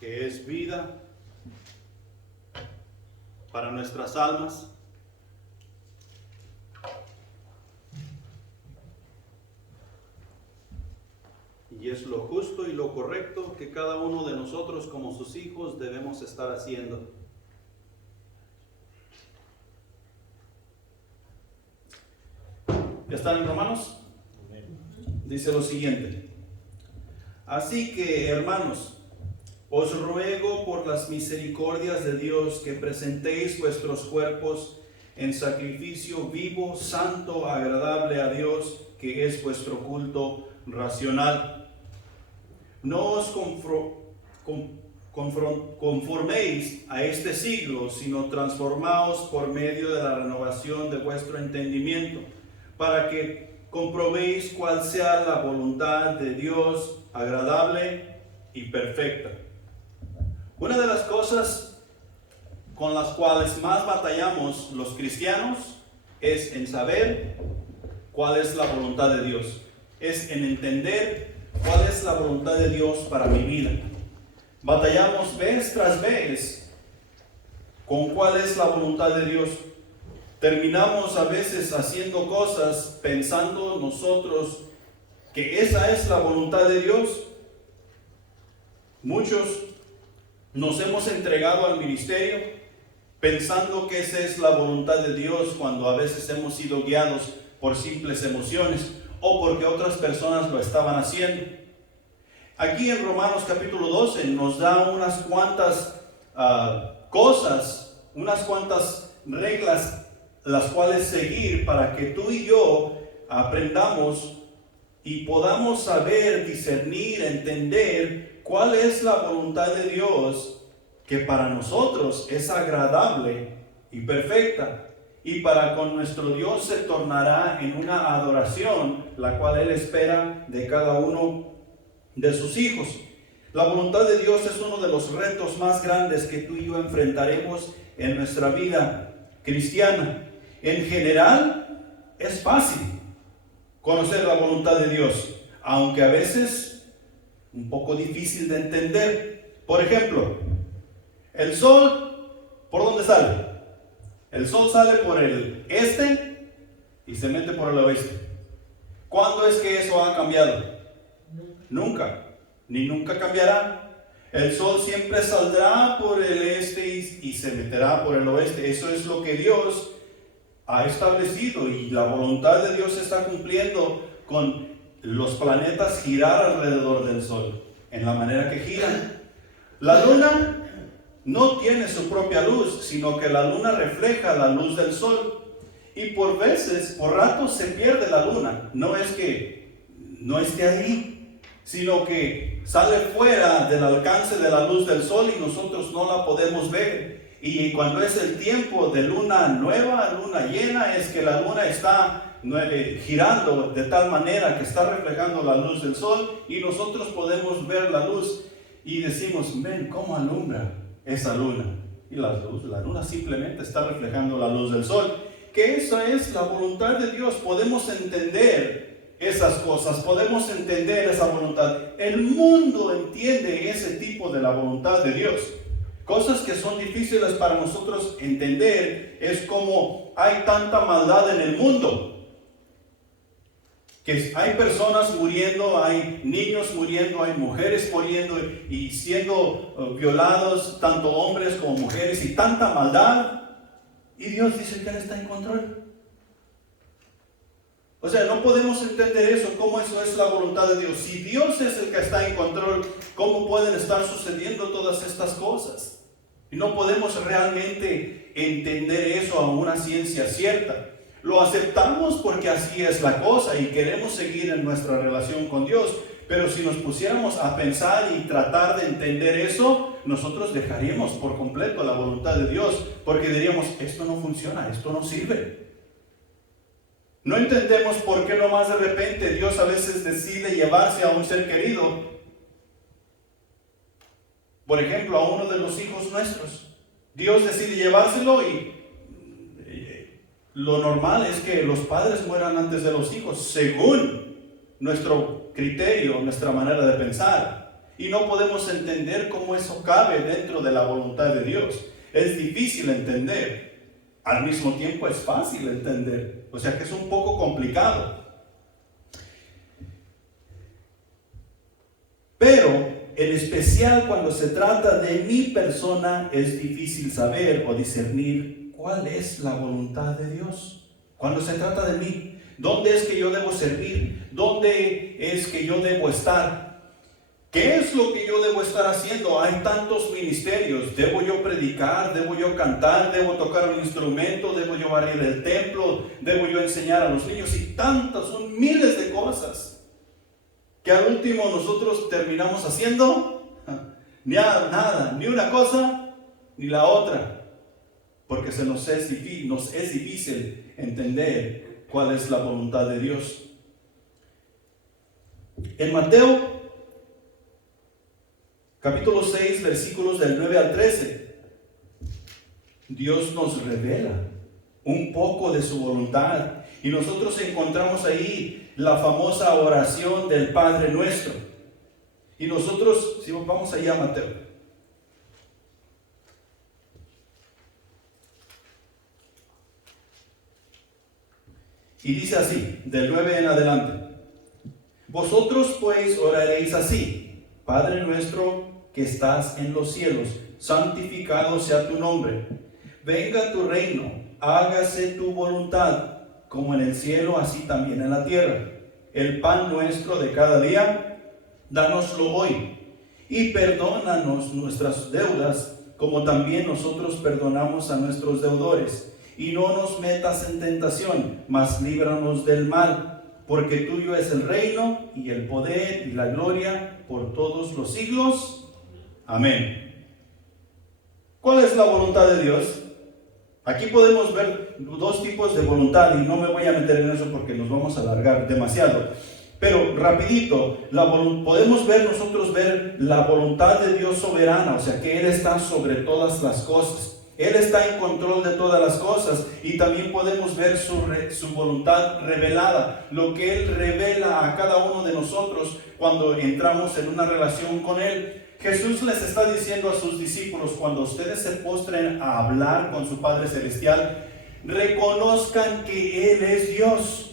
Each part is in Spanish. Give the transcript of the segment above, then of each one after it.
que es vida para nuestras almas. Y es lo justo y lo correcto que cada uno de nosotros como sus hijos debemos estar haciendo. ¿Ya están en Romanos? Dice lo siguiente: así que, hermanos, os ruego por las misericordias de Dios que presentéis vuestros cuerpos en sacrificio vivo, santo, agradable a Dios, que es vuestro culto racional. No os conforméis a este siglo, sino transformaos por medio de la renovación de vuestro entendimiento, para que comprobéis cuál sea la voluntad de Dios, agradable y perfecta. Una de las cosas con las cuales más batallamos los cristianos es en saber cuál es la voluntad de Dios, es en entender cuál es la voluntad de Dios para mi vida. Batallamos vez tras vez con cuál es la voluntad de Dios. Terminamos a veces haciendo cosas pensando nosotros que esa es la voluntad de Dios. Muchos nos hemos entregado al ministerio pensando que esa es la voluntad de Dios, cuando a veces hemos sido guiados por simples emociones o porque otras personas lo estaban haciendo. Aquí en Romanos capítulo 12 nos da unas cuantas cosas, unas cuantas reglas las cuales seguir para que tú y yo aprendamos y podamos saber, discernir, entender cuál es la voluntad de Dios, que para nosotros es agradable y perfecta, y para con nuestro Dios se tornará en una adoración, la cual Él espera de cada uno de sus hijos. La voluntad de Dios es uno de los retos más grandes que tú y yo enfrentaremos en nuestra vida cristiana. En general, es fácil conocer la voluntad de Dios, aunque a veces un poco difícil de entender. Por ejemplo, el sol, ¿por dónde sale? El sol sale por el este y se mete por el oeste. ¿Cuándo es que eso ha cambiado? Nunca, ni nunca cambiará. El sol siempre saldrá por el este y se meterá por el oeste. Eso es lo que Dios ha establecido, y la voluntad de Dios se está cumpliendo con los planetas girar alrededor del sol en la manera que giran. La luna no tiene su propia luz, sino que la luna refleja la luz del sol, y por veces, por ratos se pierde la luna. No es que no esté ahí, sino que sale fuera del alcance de la luz del sol y nosotros no la podemos ver. Y cuando es el tiempo de luna nueva, luna llena, es que la luna está girando de tal manera que está reflejando la luz del sol, y nosotros podemos ver la luz y decimos: ven, ¿cómo alumbra esa luna? Y la luna simplemente está reflejando la luz del sol. Que esa es la voluntad de Dios. Podemos entender esas cosas, podemos entender esa voluntad. El mundo entiende ese tipo de la voluntad de Dios. Cosas que son difíciles para nosotros entender es como hay tanta maldad en el mundo, que hay personas muriendo, hay niños muriendo, hay mujeres muriendo y siendo violados, tanto hombres como mujeres, y tanta maldad, y Dios dice que Él está en control. O sea, no podemos entender eso, cómo eso es la voluntad de Dios. Si Dios es el que está en control, ¿cómo pueden estar sucediendo todas estas cosas? Y no podemos realmente entender eso a una ciencia cierta. Lo aceptamos porque así es la cosa y queremos seguir en nuestra relación con Dios. Pero si nos pusiéramos a pensar y tratar de entender eso, nosotros dejaríamos por completo la voluntad de Dios, porque diríamos: esto no funciona, esto no sirve. No entendemos por qué nomás de repente Dios a veces decide llevarse a un ser querido. Por ejemplo, a uno de los hijos nuestros. Dios decide llevárselo, y lo normal es que los padres mueran antes de los hijos, según nuestro criterio, nuestra manera de pensar. y no podemos entender cómo eso cabe dentro de la voluntad de Dios. Es difícil entender, al mismo tiempo es fácil entender, o sea que es un poco complicado. Pero, en especial cuando se trata de mi persona, es difícil saber o discernir cuál es la voluntad de Dios. Cuando se trata de mí, ¿dónde es que yo debo servir? ¿Dónde es que yo debo estar? ¿Qué es lo que yo debo estar haciendo? Hay tantos ministerios. ¿Debo yo predicar? ¿Debo yo cantar? ¿Debo tocar un instrumento? ¿Debo yo barrer el templo? ¿Debo yo enseñar a los niños? Y tantas, son miles de cosas que al último nosotros terminamos haciendo nada, ni una cosa ni la otra, porque nos es difícil entender cuál es la voluntad de Dios. En Mateo capítulo 6, versículos del 9 al 13, Dios nos revela un poco de su voluntad y nosotros encontramos ahí la famosa oración del Padre Nuestro. Y nosotros, si vamos allá a Mateo. Y dice así, del 9 en adelante. Vosotros pues oraréis así: Padre nuestro que estás en los cielos, santificado sea tu nombre. Venga tu reino, hágase tu voluntad, como en el cielo, así también en la tierra. El pan nuestro de cada día, dánoslo hoy. Y perdónanos nuestras deudas, como también nosotros perdonamos a nuestros deudores. Y no nos metas en tentación, mas líbranos del mal. Porque tuyo es el reino, y el poder, y la gloria, por todos los siglos. Amén. ¿Cuál es la voluntad de Dios? Aquí podemos ver dos tipos de voluntad y no me voy a meter en eso porque nos vamos a alargar demasiado. Pero rapidito, podemos nosotros ver la voluntad de Dios soberana, o sea que Él está sobre todas las cosas. Él está en control de todas las cosas y también podemos ver su voluntad revelada, lo que Él revela a cada uno de nosotros cuando entramos en una relación con Él. Jesús les está diciendo a sus discípulos, cuando ustedes se postren a hablar con su Padre Celestial, reconozcan que Él es Dios.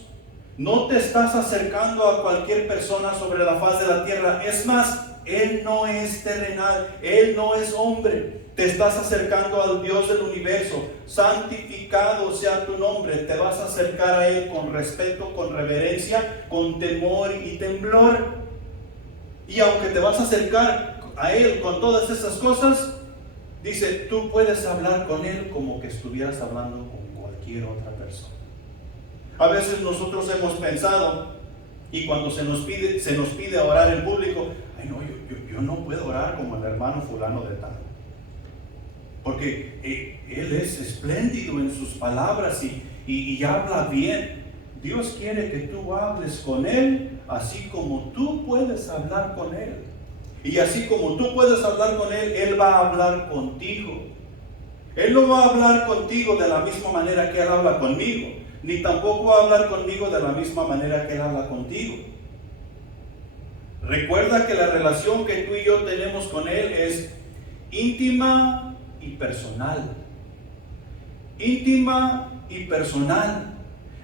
No te estás acercando a cualquier persona sobre la faz de la tierra. Es más, Él no es terrenal, Él no es hombre. Te estás acercando al Dios del universo. Santificado sea tu nombre. Te vas a acercar a Él con respeto, con reverencia, con temor y temblor. Y aunque te vas a acercar a Él con todas esas cosas, dice, tú puedes hablar con Él como que estuvieras hablando con cualquier otra persona. A veces nosotros hemos pensado, y cuando se nos pide orar en público, ay no, yo no puedo orar como el hermano fulano de tal, porque él es espléndido en sus palabras y habla bien. Dios quiere que tú hables con Él así como tú puedes hablar con Él. Y así como tú puedes hablar con Él, Él va a hablar contigo. Él no va a hablar contigo de la misma manera que Él habla conmigo, ni tampoco va a hablar conmigo de la misma manera que Él habla contigo. Recuerda que la relación que tú y yo tenemos con Él es íntima y personal. Íntima y personal.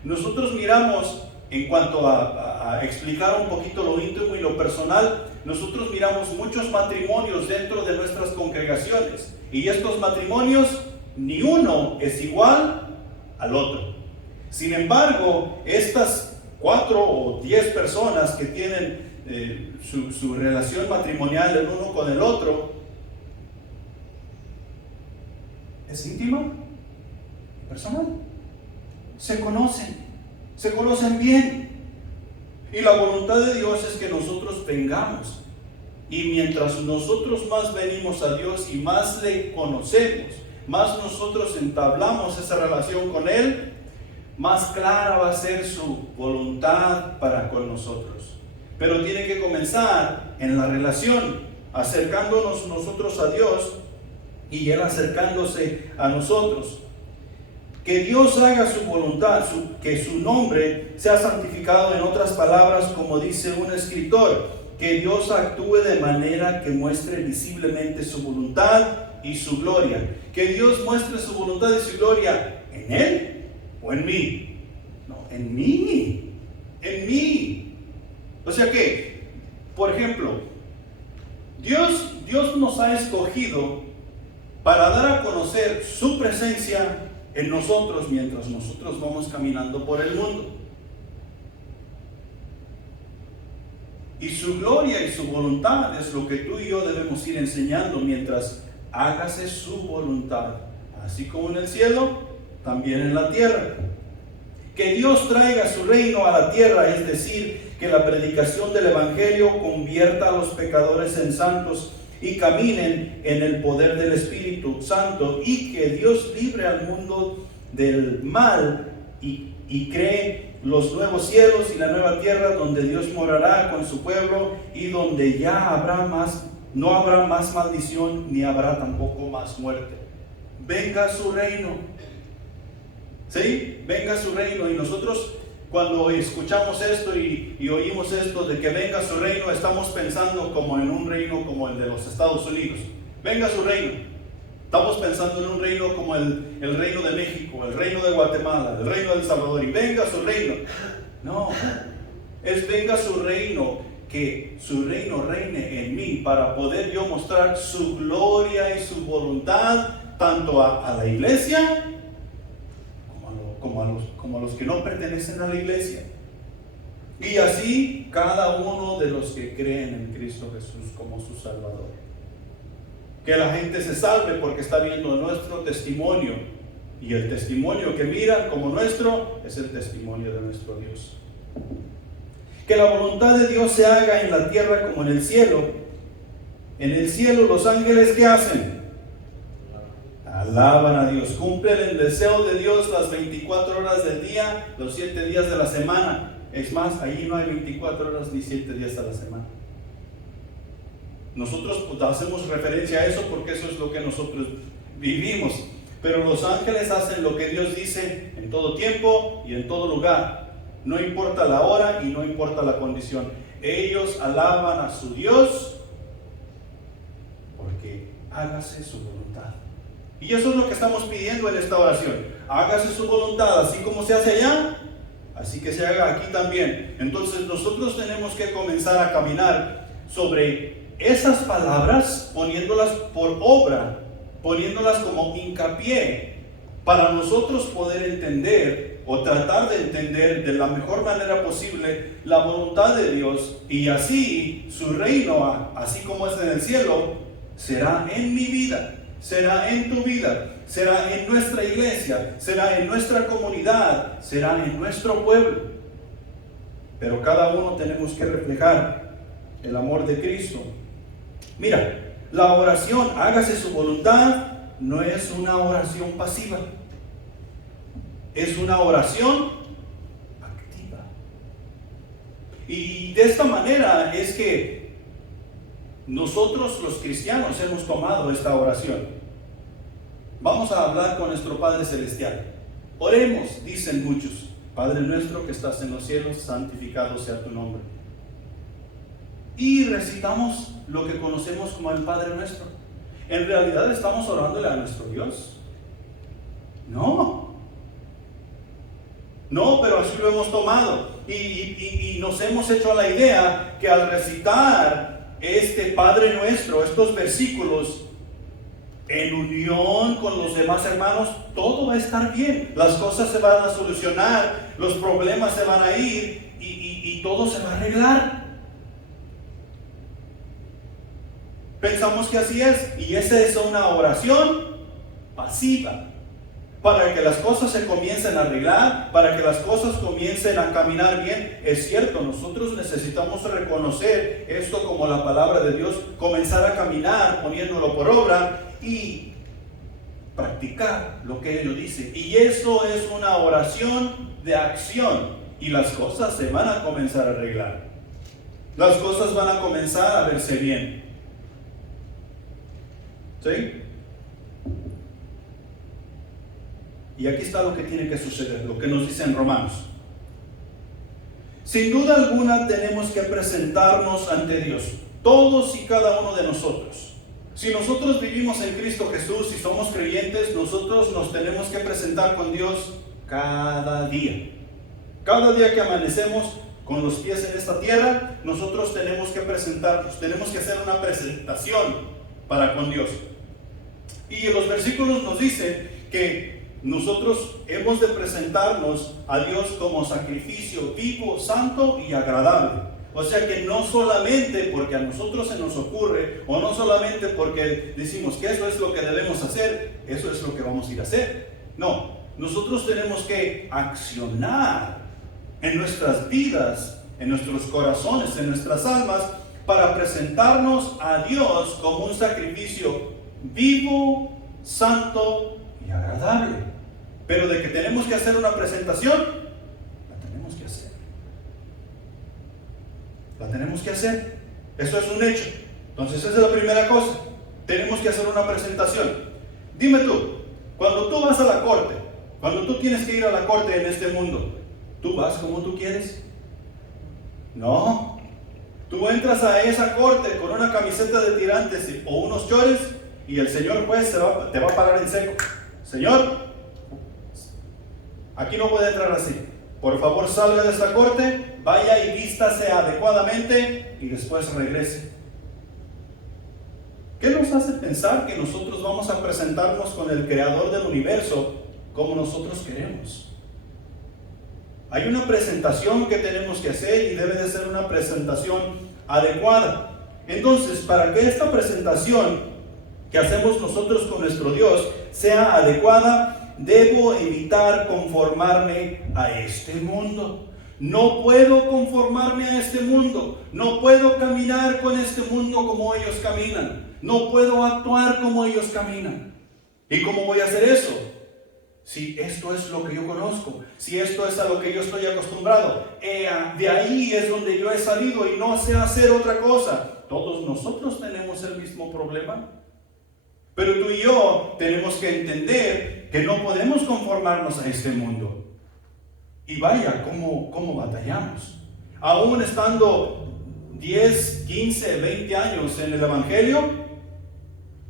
Nosotros miramos, en cuanto a explicar un poquito lo íntimo y lo personal, nosotros miramos muchos matrimonios dentro de nuestras congregaciones, y estos matrimonios, ni uno es igual al otro. Sin embargo, estas 4 o 10 personas que tienen su relación matrimonial el uno con el otro, es íntima, personal. Se conocen bien. Y la voluntad de Dios es que nosotros vengamos. Y mientras nosotros más venimos a Dios y más le conocemos, más nosotros entablamos esa relación con Él, más clara va a ser su voluntad para con nosotros. Pero tiene que comenzar en la relación, acercándonos nosotros a Dios y Él acercándose a nosotros. Que Dios haga su voluntad, que su nombre sea santificado, en otras palabras, como dice un escritor, que Dios actúe de manera que muestre visiblemente su voluntad y su gloria. Que Dios muestre su voluntad y su gloria en Él o en mí. No, en mí. En mí. O sea que, por ejemplo, Dios nos ha escogido para dar a conocer su presencia en nosotros mientras nosotros vamos caminando por el mundo. Y su gloria y su voluntad es lo que tú y yo debemos ir enseñando mientras hágase su voluntad, así como en el cielo, también en la tierra. Que Dios traiga su reino a la tierra, es decir, que la predicación del Evangelio convierta a los pecadores en santos y caminen en el poder del Espíritu Santo, y que Dios libre al mundo del mal y cree los nuevos cielos y la nueva tierra donde Dios morará con su pueblo y donde ya no habrá más maldición ni habrá tampoco más muerte. Venga su reino. ¿Sí? Venga su reino. Y nosotros cuando escuchamos esto y oímos esto de que venga su reino, estamos pensando como en un reino como el de los Estados Unidos. Venga su reino. Estamos pensando en un reino como el reino de México, el reino de Guatemala, el reino de El Salvador, y venga su reino. No, es venga su reino, que su reino reine en mí para poder yo mostrar su gloria y su voluntad tanto a la iglesia como a los que no pertenecen a la iglesia. Y así cada uno de los que creen en Cristo Jesús como su Salvador. Que la gente se salve porque está viendo nuestro testimonio. Y el testimonio que miran como nuestro es el testimonio de nuestro Dios. Que la voluntad de Dios se haga en la tierra como en el cielo. En el cielo los ángeles, ¿qué hacen? Alaban a Dios. Cumplen el deseo de Dios las 24 horas del día, los 7 días de la semana. Es más, ahí no hay 24 horas ni 7 días a la semana. Nosotros hacemos referencia a eso porque eso es lo que nosotros vivimos. Pero los ángeles hacen lo que Dios dice en todo tiempo y en todo lugar. No importa la hora y no importa la condición. Ellos alaban a su Dios porque hágase su voluntad. Y eso es lo que estamos pidiendo en esta oración. Hágase su voluntad, así como se hace allá, así que se haga aquí también. Entonces nosotros tenemos que comenzar a caminar sobre esas palabras, poniéndolas por obra, poniéndolas como hincapié, para nosotros poder entender o tratar de entender de la mejor manera posible la voluntad de Dios, y así su reino, así como es en el cielo, será en mi vida, será en tu vida, será en nuestra iglesia, será en nuestra comunidad, será en nuestro pueblo. Pero cada uno tenemos que reflejar el amor de Cristo. Mira, la oración, hágase su voluntad, no es una oración pasiva, es una oración activa. Y de esta manera es que nosotros los cristianos hemos tomado esta oración. Vamos a hablar con nuestro Padre Celestial. Oremos, dicen muchos. Padre nuestro que estás en los cielos, santificado sea tu nombre. Y recitamos lo que conocemos como el Padre Nuestro. ¿En realidad estamos orándole a nuestro Dios? No, pero así lo hemos tomado. Y nos hemos hecho a la idea que al recitar este Padre Nuestro, estos versículos, en unión con los demás hermanos, todo va a estar bien. Las cosas se van a solucionar, los problemas se van a ir y todo se va a arreglar. Pensamos que así es, y esa es una oración pasiva. Para que las cosas se comiencen a arreglar, para que las cosas comiencen a caminar bien. Es cierto, nosotros necesitamos reconocer esto como la palabra de Dios, comenzar a caminar poniéndolo por obra y practicar lo que Él nos dice. Y eso es una oración de acción, y las cosas se van a comenzar a arreglar. Las cosas van a comenzar a verse bien. ¿Sí? Y aquí está lo que tiene que suceder, lo que nos dice en Romanos. Sin duda alguna tenemos que presentarnos ante Dios, todos y cada uno de nosotros. Si nosotros vivimos en Cristo Jesús y somos creyentes, nosotros nos tenemos que presentar con Dios cada día. Cada día que amanecemos con los pies en esta tierra, nosotros tenemos que presentarnos, tenemos que hacer una presentación para con Dios. Y en los versículos nos dicen que nosotros hemos de presentarnos a Dios como sacrificio vivo, santo y agradable. O sea que no solamente porque a nosotros se nos ocurre, o no solamente porque decimos que eso es lo que debemos hacer, eso es lo que vamos a ir a hacer. No, nosotros tenemos que accionar en nuestras vidas, en nuestros corazones, en nuestras almas, para presentarnos a Dios como un sacrificio vivo, santo y agradable. Pero de que tenemos que hacer una presentación, la tenemos que hacer. La tenemos que hacer. Eso es un hecho. Entonces esa es la primera cosa. Tenemos que hacer una presentación. Dime tú, cuando tú vas a la corte, cuando tú tienes que ir a la corte en este mundo, ¿tú vas como tú quieres? No. Tú entras a esa corte con una camiseta de tirantes o unos chores y el señor juez te va a parar en seco. Señor, aquí no puede entrar así. Por favor, salga de esta corte, vaya y vístase adecuadamente y después regrese. ¿Qué nos hace pensar que nosotros vamos a presentarnos con el Creador del universo como nosotros queremos? Hay una presentación que tenemos que hacer y debe de ser una presentación adecuada. Entonces, para que esta presentación que hacemos nosotros con nuestro Dios sea adecuada, debo evitar conformarme a este mundo. No puedo conformarme a este mundo. No puedo caminar con este mundo como ellos caminan. No puedo actuar como ellos caminan. ¿Y cómo voy a hacer eso? Si esto es lo que yo conozco, si esto es a lo que yo estoy acostumbrado, de ahí es donde yo he salido y no sé hacer otra cosa. Todos nosotros tenemos el mismo problema. Pero tú y yo tenemos que entender que no podemos conformarnos a este mundo. Y vaya, cómo batallamos. Aún estando 10, 15, 20 años en el Evangelio,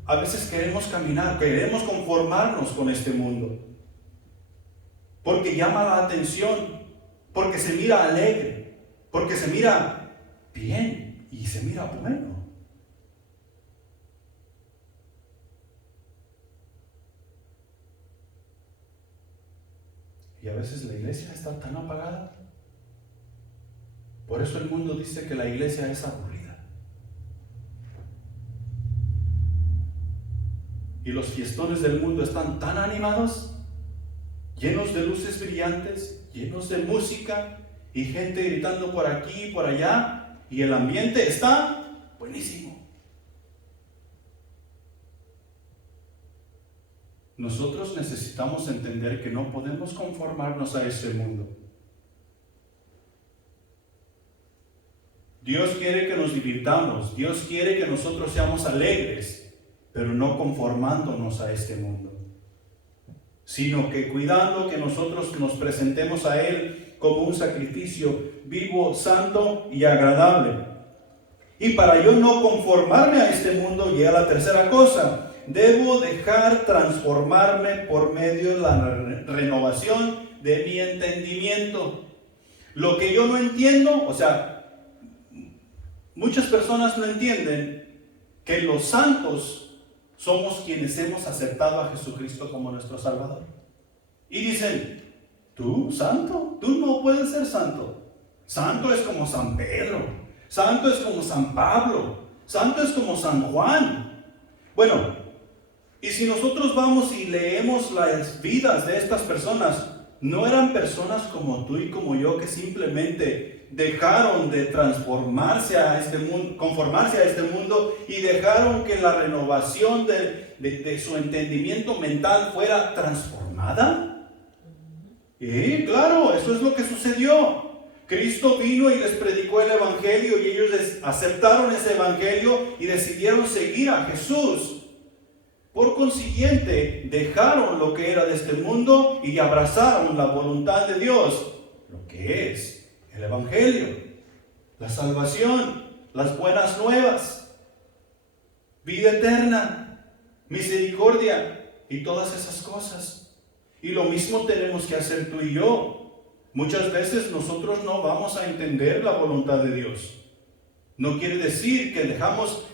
a veces queremos caminar, queremos conformarnos con este mundo. Porque llama la atención, porque se mira alegre, porque se mira bien y se mira bueno. Y a veces la iglesia está tan apagada. Por eso el mundo dice que la iglesia es aburrida. Y los fiestones del mundo están tan animados, llenos de luces brillantes, llenos de música y gente gritando por aquí y por allá, y el ambiente está buenísimo. Nosotros necesitamos entender que no podemos conformarnos a ese mundo. Dios quiere que nos divirtamos, Dios quiere que nosotros seamos alegres, pero no conformándonos a este mundo, sino que cuidando que nosotros nos presentemos a Él como un sacrificio vivo, santo y agradable. Y para yo no conformarme a este mundo, llega la tercera cosa: debo dejar transformarme por medio de la renovación de mi entendimiento. Lo que yo no entiendo, o sea, muchas personas no entienden que los santos somos quienes hemos aceptado a Jesucristo como nuestro Salvador. Y dicen, ¿tú, santo? Tú no puedes ser santo. Santo es como San Pedro. Santo es como San Pablo. Santo es como San Juan. Bueno, y si nosotros vamos y leemos las vidas de estas personas, no eran personas como tú y como yo que simplemente dejaron de transformarse a este mundo, conformarse a este mundo, y dejaron que la renovación de su entendimiento mental fuera transformada. Y claro, eso es lo que sucedió. Cristo vino y les predicó el Evangelio y ellos aceptaron ese Evangelio y decidieron seguir a Jesús. Por consiguiente, dejaron lo que era de este mundo y abrazaron la voluntad de Dios, lo que es El Evangelio, la salvación, las buenas nuevas, vida eterna, misericordia y todas esas cosas. Y lo mismo tenemos que hacer tú y yo. Muchas veces nosotros no vamos a entender la voluntad de Dios. No quiere decir que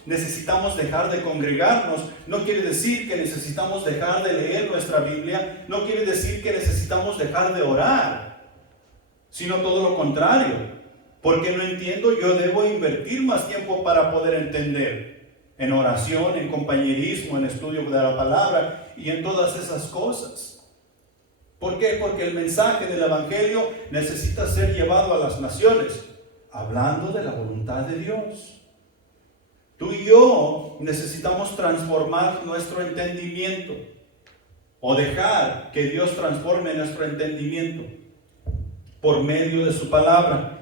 necesitamos dejar de congregarnos, no quiere decir que necesitamos dejar de leer nuestra Biblia, no quiere decir que necesitamos dejar de orar, sino todo lo contrario. Porque no entiendo, yo debo invertir más tiempo para poder entender, en oración, en compañerismo, en estudio de la palabra y en todas esas cosas. ¿Por qué? Porque el mensaje del Evangelio necesita ser llevado a las naciones, hablando de la voluntad de Dios. Tú y yo necesitamos transformar nuestro entendimiento, o dejar que Dios transforme nuestro entendimiento por medio de su palabra.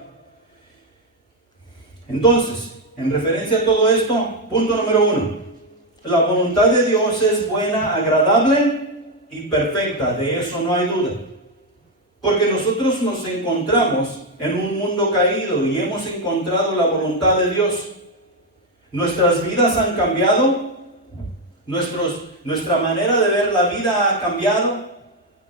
Entonces, en referencia a todo esto, punto número 1. La voluntad de Dios es buena, agradable y perfecta. De eso no hay duda. Porque nosotros nos encontramos en un mundo caído y hemos encontrado la voluntad de Dios. Nuestras vidas han cambiado. Nuestra manera de ver la vida ha cambiado.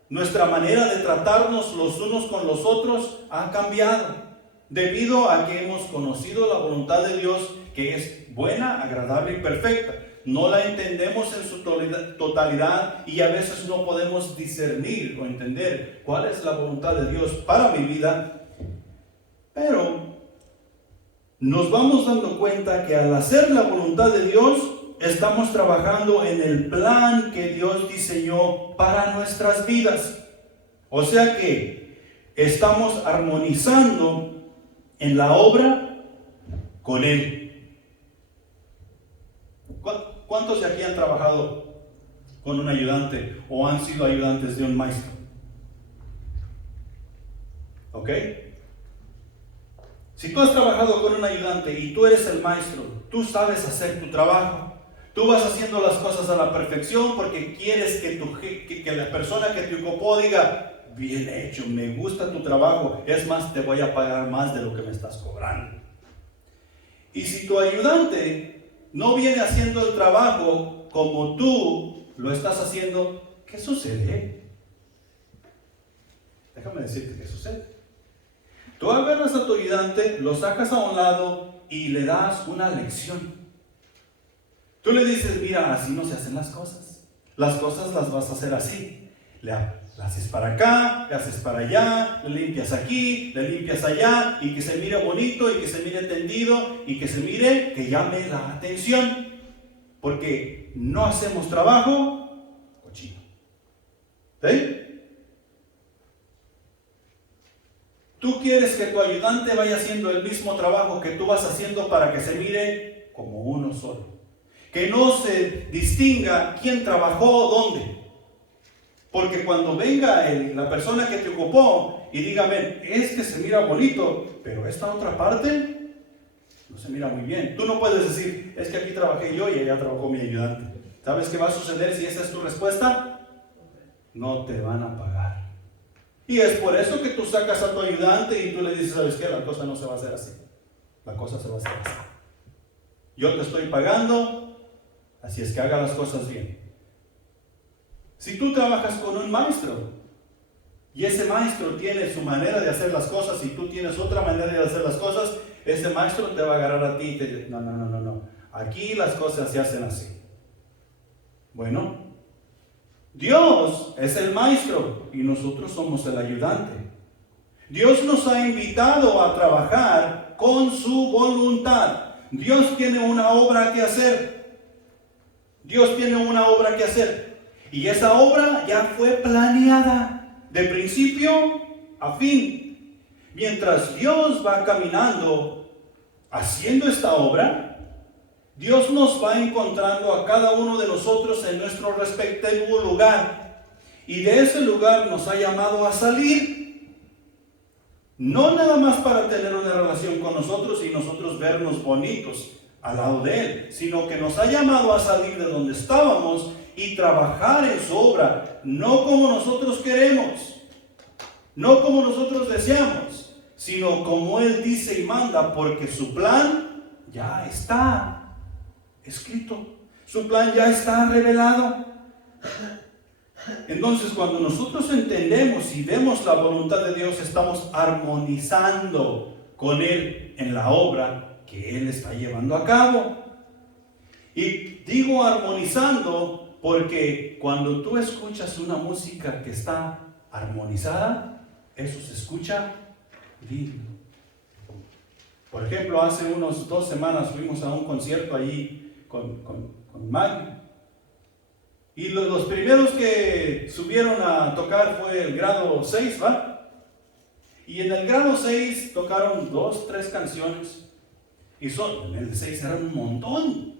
Nuestra manera de tratarnos los unos con los otros ha cambiado. Debido a que hemos conocido la voluntad de Dios, que es buena, agradable y perfecta. No la entendemos en su totalidad y a veces no podemos discernir o entender cuál es la voluntad de Dios para mi vida. Pero nos vamos dando cuenta que al hacer la voluntad de Dios, estamos trabajando en el plan que Dios diseñó para nuestras vidas. O sea que estamos armonizando en la obra con Él. ¿Cuántos de aquí han trabajado con un ayudante o han sido ayudantes de un maestro? ¿Ok? Si tú has trabajado con un ayudante y tú eres el maestro, tú sabes hacer tu trabajo. Tú vas haciendo las cosas a la perfección porque quieres que la persona que te ocupó diga: bien hecho, me gusta tu trabajo, es más, te voy a pagar más de lo que me estás cobrando. Y si tu ayudante no viene haciendo el trabajo como tú lo estás haciendo, ¿qué sucede? Déjame decirte qué sucede. Tú agarras a tu ayudante, lo sacas a un lado y le das una lección. Tú le dices: mira, así no se hacen las cosas. Las cosas las vas a hacer así. Le haces para acá, le haces para allá, le limpias aquí, le limpias allá, y que se mire bonito, y que se mire tendido, y que se mire, que llame la atención. Porque no hacemos trabajo cochino. ¿Sí? Tú quieres que tu ayudante vaya haciendo el mismo trabajo que tú vas haciendo para que se mire como uno solo. Que no se distinga quién trabajó dónde. Porque cuando venga la persona que te ocupó y diga: ven, es que se mira bonito, pero esta otra parte no se mira muy bien. Tú no puedes decir: es que aquí trabajé yo y allá trabajó mi ayudante. ¿Sabes qué va a suceder si esa es tu respuesta? No te van a pagar. Y es por eso que tú sacas a tu ayudante y tú le dices: ¿sabes qué? La cosa no se va a hacer así. La cosa se va a hacer así. Yo te estoy pagando, así es que haga las cosas bien. Si tú trabajas con un maestro y ese maestro tiene su manera de hacer las cosas y tú tienes otra manera de hacer las cosas, ese maestro te va a agarrar a ti y te dice: no. Aquí las cosas se hacen así. Bueno, Dios es el maestro y nosotros somos el ayudante. Dios nos ha invitado a trabajar con su voluntad. Dios tiene una obra que hacer. Dios tiene una obra que hacer. Y esa obra ya fue planeada de principio a fin. Mientras Dios va caminando haciendo esta obra, Dios nos va encontrando a cada uno de nosotros en nuestro respectivo lugar. Y de ese lugar nos ha llamado a salir. No nada más para tener una relación con nosotros y nosotros vernos bonitos al lado de Él, sino que nos ha llamado a salir de donde estábamos y trabajar en su obra, no como nosotros queremos, no como nosotros deseamos, sino como Él dice y manda, porque su plan ya está escrito, su plan ya está revelado. Entonces, cuando nosotros entendemos y vemos la voluntad de Dios, estamos armonizando con Él en la obra que Él está llevando a cabo. Y digo armonizando porque cuando tú escuchas una música que está armonizada, eso se escucha lindo. Por ejemplo, hace unas 2 semanas fuimos a un concierto allí con Maggie. Y los primeros que subieron a tocar fue el grado 6, ¿va? Y en el grado 6 tocaron 2, 3 canciones. Y en el 6 eran un montón.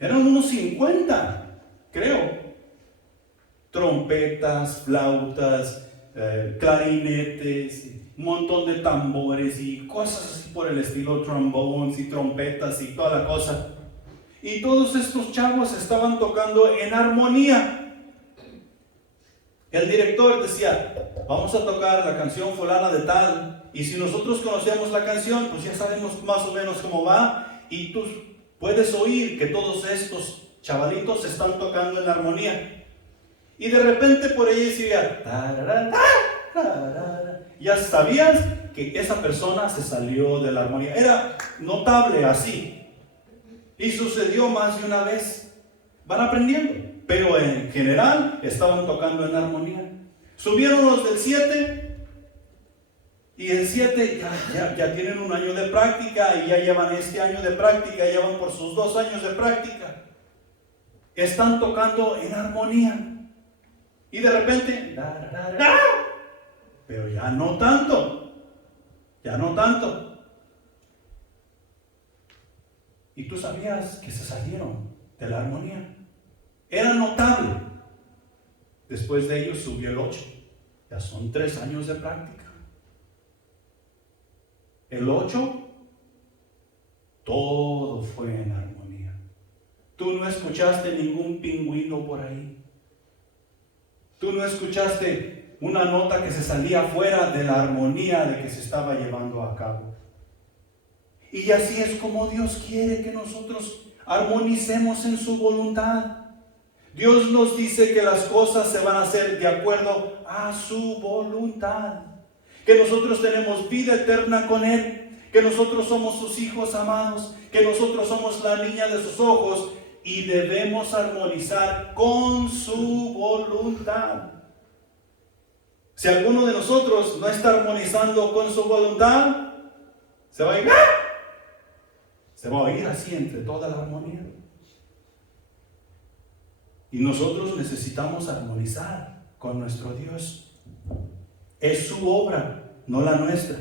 Eran unos 50, creo. Trompetas, flautas, clarinetes, un montón de tambores y cosas así por el estilo, trombones y trompetas y toda la cosa. Y todos estos chavos estaban tocando en armonía. El director decía, vamos a tocar la canción fulana de tal, y si nosotros conocemos la canción, pues ya sabemos más o menos cómo va, y tú puedes oír que todos estos chavalitos están tocando en armonía. Y de repente por ahí decía, ya sabías que esa persona se salió de la armonía. Era notable así. Y sucedió más de una vez. Van aprendiendo. Pero en general estaban tocando en armonía. Subieron los del 7. Y el 7 ya tienen un año de práctica. Y ya llevan este año de práctica. Ya van por sus 2 años de práctica. Están tocando en armonía. Y de repente, pero ya no tanto. Ya no tanto. Y tú sabías que se salieron de la armonía. Era notable. Después de ellos subió el 8. Ya son 3 años de práctica. El 8, todo fue en armonía. Tú no escuchaste ningún pingüino por ahí. Tú no escuchaste una nota que se salía fuera de la armonía de que se estaba llevando a cabo. Y así es como Dios quiere que nosotros armonicemos en su voluntad. Dios nos dice que las cosas se van a hacer de acuerdo a su voluntad. Que nosotros tenemos vida eterna con Él. Que nosotros somos sus hijos amados. Que nosotros somos la niña de sus ojos. Y debemos armonizar con su voluntad. Si alguno de nosotros no está armonizando con su voluntad, se va a ir. Se va a oír así entre toda la armonía. Y nosotros necesitamos armonizar con nuestro Dios. Es su obra, no la nuestra.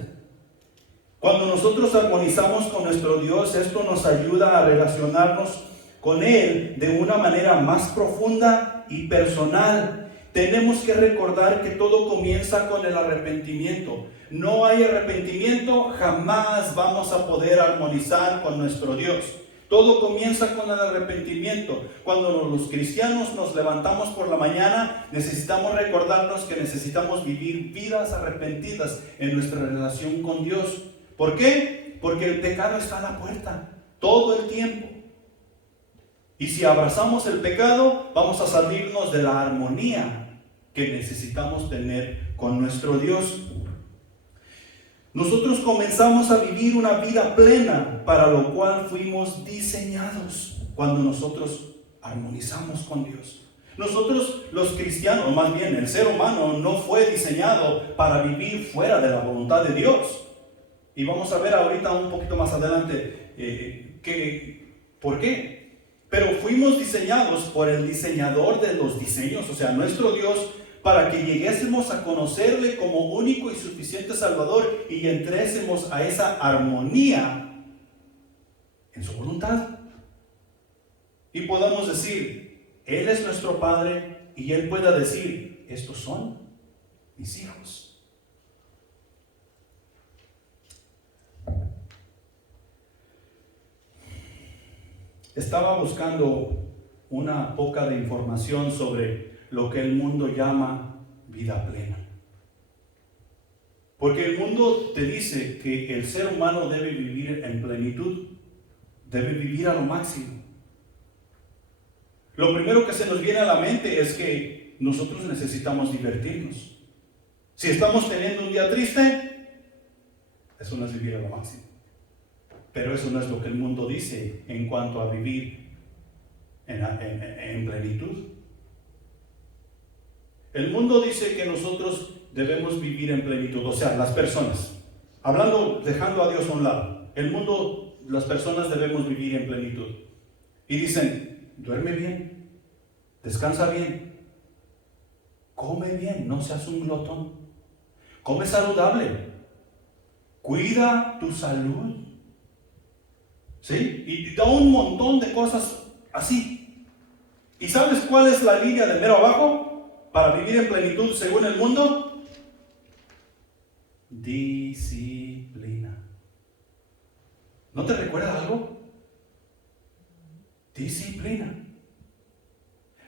Cuando nosotros armonizamos con nuestro Dios, esto nos ayuda a relacionarnos con Él de una manera más profunda y personal. Tenemos que recordar que todo comienza con el arrepentimiento. No hay arrepentimiento, jamás vamos a poder armonizar con nuestro Dios. Todo comienza con el arrepentimiento. Cuando los cristianos nos levantamos por la mañana, necesitamos recordarnos que necesitamos vivir vidas arrepentidas en nuestra relación con Dios. ¿Por qué? Porque el pecado está a la puerta todo el tiempo. Y si abrazamos el pecado, vamos a salirnos de la armonía que necesitamos tener con nuestro Dios. Nosotros comenzamos a vivir una vida plena, para lo cual fuimos diseñados cuando nosotros armonizamos con Dios. Nosotros los cristianos, más bien el ser humano, no fue diseñado para vivir fuera de la voluntad de Dios. Y vamos a ver ahorita un poquito más adelante por qué. Pero fuimos diseñados por el diseñador de los diseños, o sea, nuestro Dios, para que lleguésemos a conocerle como único y suficiente Salvador y entrésemos a esa armonía en su voluntad. Y podamos decir, Él es nuestro Padre, y Él pueda decir, estos son mis hijos. Estaba buscando una poca de información sobre lo que el mundo llama vida plena. Porque el mundo te dice que el ser humano debe vivir en plenitud, debe vivir a lo máximo. Lo primero que se nos viene a la mente es que nosotros necesitamos divertirnos. Si estamos teniendo un día triste, eso no es vivir a lo máximo. Pero eso no es lo que el mundo dice en cuanto a vivir en plenitud. El mundo dice que nosotros debemos vivir en plenitud, o sea, las personas. Hablando, dejando a Dios a un lado. El mundo, las personas debemos vivir en plenitud. Y dicen, duerme bien, descansa bien, come bien, no seas un glotón, come saludable, cuida tu salud. ¿Sí? Y da un montón de cosas así. ¿Y sabes cuál es la línea de mero abajo para vivir en plenitud según el mundo? Disciplina. ¿No te recuerda algo? Disciplina.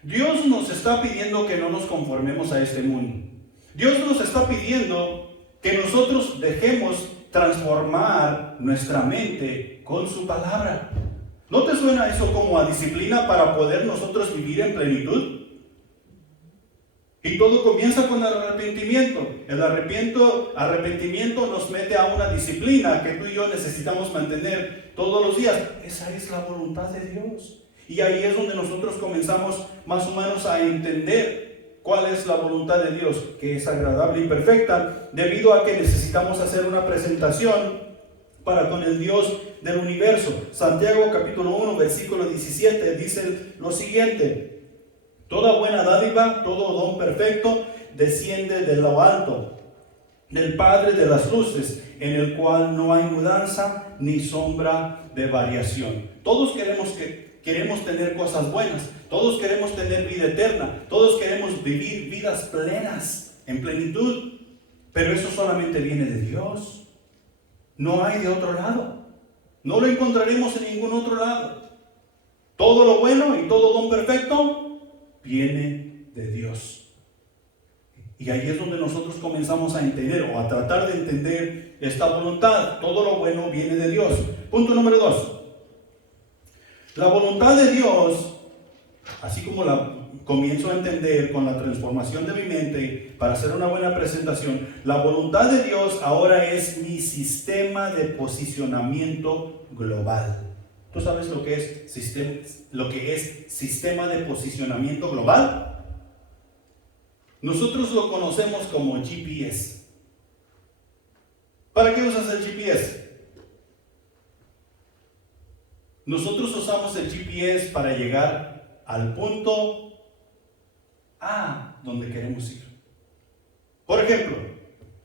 Dios nos está pidiendo que no nos conformemos a este mundo. Dios nos está pidiendo que nosotros dejemos transformar nuestra mente con su palabra. ¿No te suena eso como a disciplina para poder nosotros vivir en plenitud? Y todo comienza con el arrepentimiento. El arrepentimiento nos mete a una disciplina que tú y yo necesitamos mantener todos los días. Esa es la voluntad de Dios. Y ahí es donde nosotros comenzamos más o menos a entender cuál es la voluntad de Dios, que es agradable y perfecta, debido a que necesitamos hacer una presentación para con el Dios del universo. Santiago capítulo 1, versículo 17 dice lo siguiente: toda buena dádiva, todo don perfecto, desciende de lo alto, del Padre de las luces, en el cual no hay mudanza ni sombra de variación. Todos queremos tener cosas buenas, todos queremos tener vida eterna, todos queremos vivir vidas plenas, en plenitud, pero eso solamente viene de Dios. No hay de otro lado. No lo encontraremos en ningún otro lado. Todo lo bueno y todo don perfecto viene de Dios. Y ahí es donde nosotros comenzamos a entender o a tratar de entender esta voluntad. Todo lo bueno viene de Dios. Punto número 2. La voluntad de Dios, así como la comienzo a entender con la transformación de mi mente para hacer una buena presentación, la voluntad de Dios ahora es mi sistema de posicionamiento global. ¿Tú sabes lo que es sistema de posicionamiento global? Nosotros lo conocemos como GPS. ¿Para qué usas el GPS? Nosotros usamos el GPS para llegar al punto A donde queremos ir. Por ejemplo,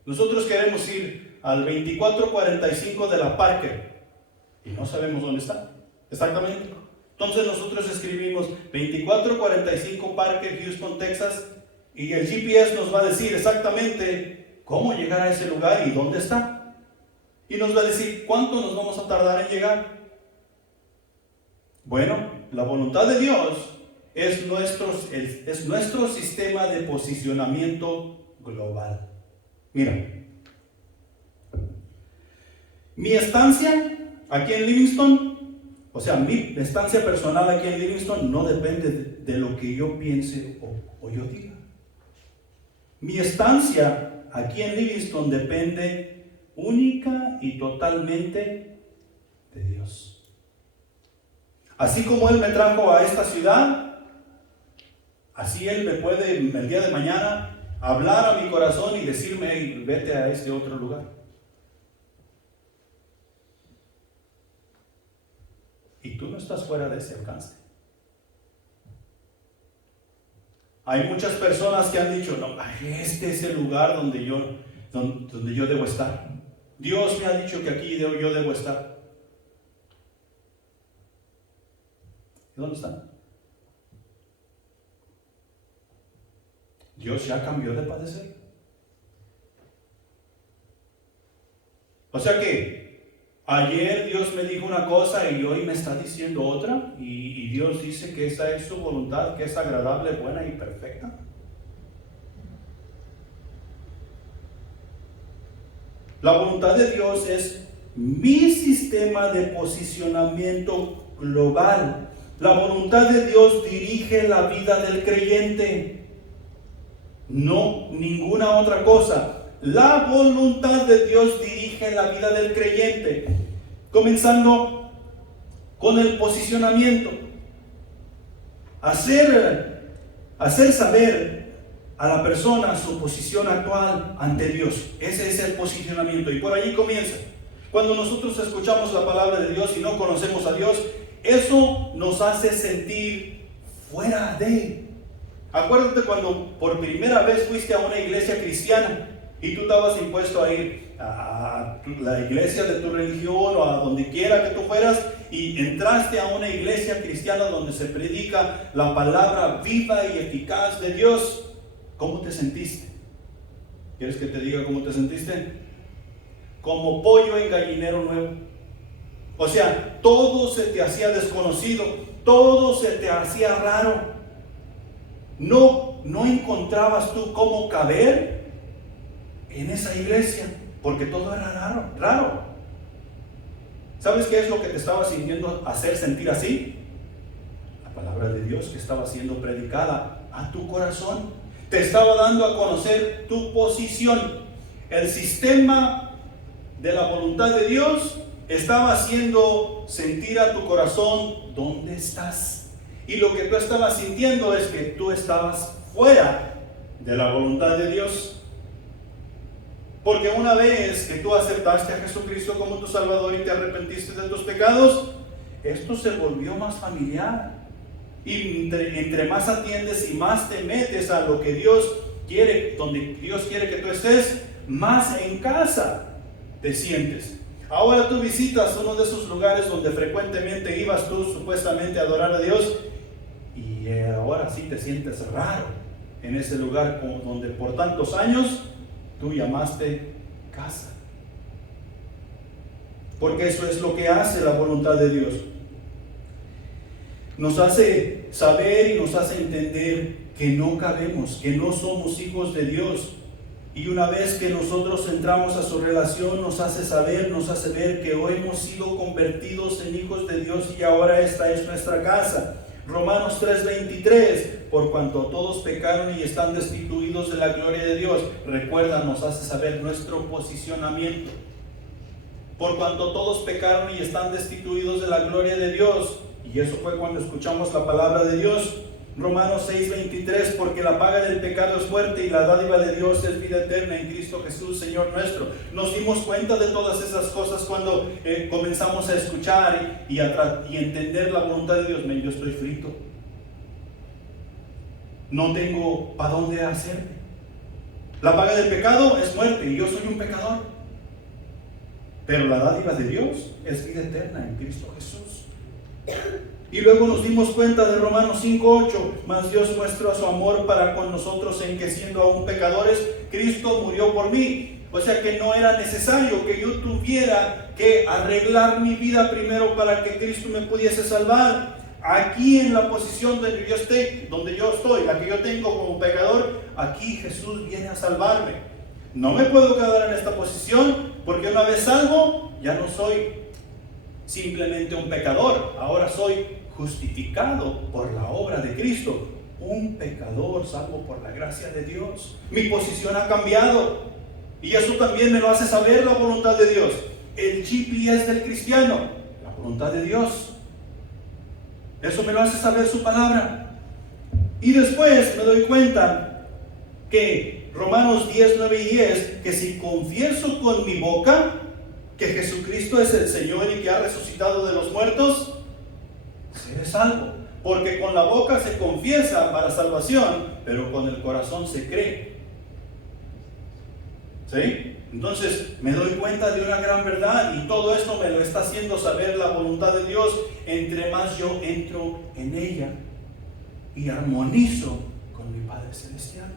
nosotros queremos ir al 2445 de la Parker y no sabemos dónde está exactamente. Entonces nosotros escribimos 2445 Parker, Houston, Texas, y el GPS nos va a decir exactamente cómo llegar a ese lugar y dónde está. Y nos va a decir cuánto nos vamos a tardar en llegar. Bueno, la voluntad de Dios es nuestro sistema de posicionamiento global. Mira, mi estancia aquí en Livingston, o sea, mi estancia personal aquí en Livingston no depende de lo que yo piense o yo diga. Mi estancia aquí en Livingston depende única y totalmente de Dios. Así como Él me trajo a esta ciudad, así Él me puede el día de mañana hablar a mi corazón y decirme: hey, vete a este otro lugar. Y tú no estás fuera de ese alcance. Hay muchas personas que han dicho: no, este es el lugar donde yo debo estar. Dios me ha dicho que aquí yo debo estar. ¿Dónde están? Dios ya cambió de padecer. O sea que ayer Dios me dijo una cosa y hoy me está diciendo otra, y Dios dice que esa es su voluntad, que es agradable, buena y perfecta. La voluntad de Dios es mi sistema de posicionamiento global. La voluntad de Dios dirige la vida del creyente, no ninguna otra cosa. La voluntad de Dios dirige la vida del creyente, comenzando con el posicionamiento. Hacer saber a la persona su posición actual ante Dios. Ese es el posicionamiento, y por ahí comienza. Cuando nosotros escuchamos la palabra de Dios y no conocemos a Dios, eso nos hace sentir fuera de. Acuérdate cuando por primera vez fuiste a una iglesia cristiana y tú estabas impuesto a ir a la iglesia de tu religión o a donde quiera que tú fueras, y entraste a una iglesia cristiana donde se predica la palabra viva y eficaz de Dios. ¿Cómo te sentiste? ¿Quieres que te diga cómo te sentiste? Como pollo en gallinero nuevo. O sea, todo se te hacía desconocido, todo se te hacía raro. No encontrabas tú cómo caber en esa iglesia, porque todo era raro. ¿Sabes qué es lo que te estaba sintiendo hacer sentir así? La palabra de Dios que estaba siendo predicada a tu corazón. Te estaba dando a conocer tu posición. El sistema de la voluntad de Dios estaba haciendo sentir a tu corazón dónde estás. Y lo que tú estabas sintiendo es que tú estabas fuera de la voluntad de Dios. Porque una vez que tú aceptaste a Jesucristo como tu Salvador y te arrepentiste de tus pecados, esto se volvió más familiar. Y entre más atiendes y más te metes a lo que Dios quiere, donde Dios quiere que tú estés, más en casa te sientes. Ahora tú visitas uno de esos lugares donde frecuentemente ibas tú supuestamente a adorar a Dios, y ahora sí te sientes raro en ese lugar donde por tantos años tú llamaste casa. Porque eso es lo que hace la voluntad de Dios. Nos hace saber y nos hace entender que no cabemos, que no somos hijos de Dios. Y una vez que nosotros entramos a su relación, nos hace saber, nos hace ver que hoy hemos sido convertidos en hijos de Dios y ahora esta es nuestra casa. Romanos 3:23, por cuanto todos pecaron y están destituidos de la gloria de Dios. Recuerda, nos hace saber nuestro posicionamiento. Por cuanto todos pecaron y están destituidos de la gloria de Dios. Y eso fue cuando escuchamos la palabra de Dios. Romanos 6:23, porque la paga del pecado es muerte y la dádiva de Dios es vida eterna en Cristo Jesús, Señor nuestro. Nos dimos cuenta de todas esas cosas cuando comenzamos a escuchar y entender la voluntad de Dios. Yo estoy frito. No tengo para dónde hacerme. La paga del pecado es muerte y yo soy un pecador. Pero la dádiva de Dios es vida eterna en Cristo Jesús. Y luego nos dimos cuenta de Romanos 5:8, mas Dios muestra su amor para con nosotros en que siendo aún pecadores, Cristo murió por mí. O sea que no era necesario que yo tuviera que arreglar mi vida primero para que Cristo me pudiese salvar. Aquí en la posición donde yo estoy, la que yo tengo como pecador, aquí Jesús viene a salvarme. No me puedo quedar en esta posición, porque una vez salvo, ya no soy simplemente un pecador, ahora soy justificado por la obra de Cristo, un pecador salvo por la gracia de Dios. Mi posición ha cambiado y eso también me lo hace saber la voluntad de Dios. El GPS del cristiano, la voluntad de Dios, eso me lo hace saber su palabra. Y después me doy cuenta que Romanos 10:9 y 10, que si confieso con mi boca que Jesucristo es el Señor y que ha resucitado de los muertos, seré salvo. Porque con la boca se confiesa para salvación, pero con el corazón se cree. ¿Sí? Entonces me doy cuenta de una gran verdad, y todo esto me lo está haciendo saber la voluntad de Dios. Entre más yo entro en ella y armonizo con mi Padre Celestial.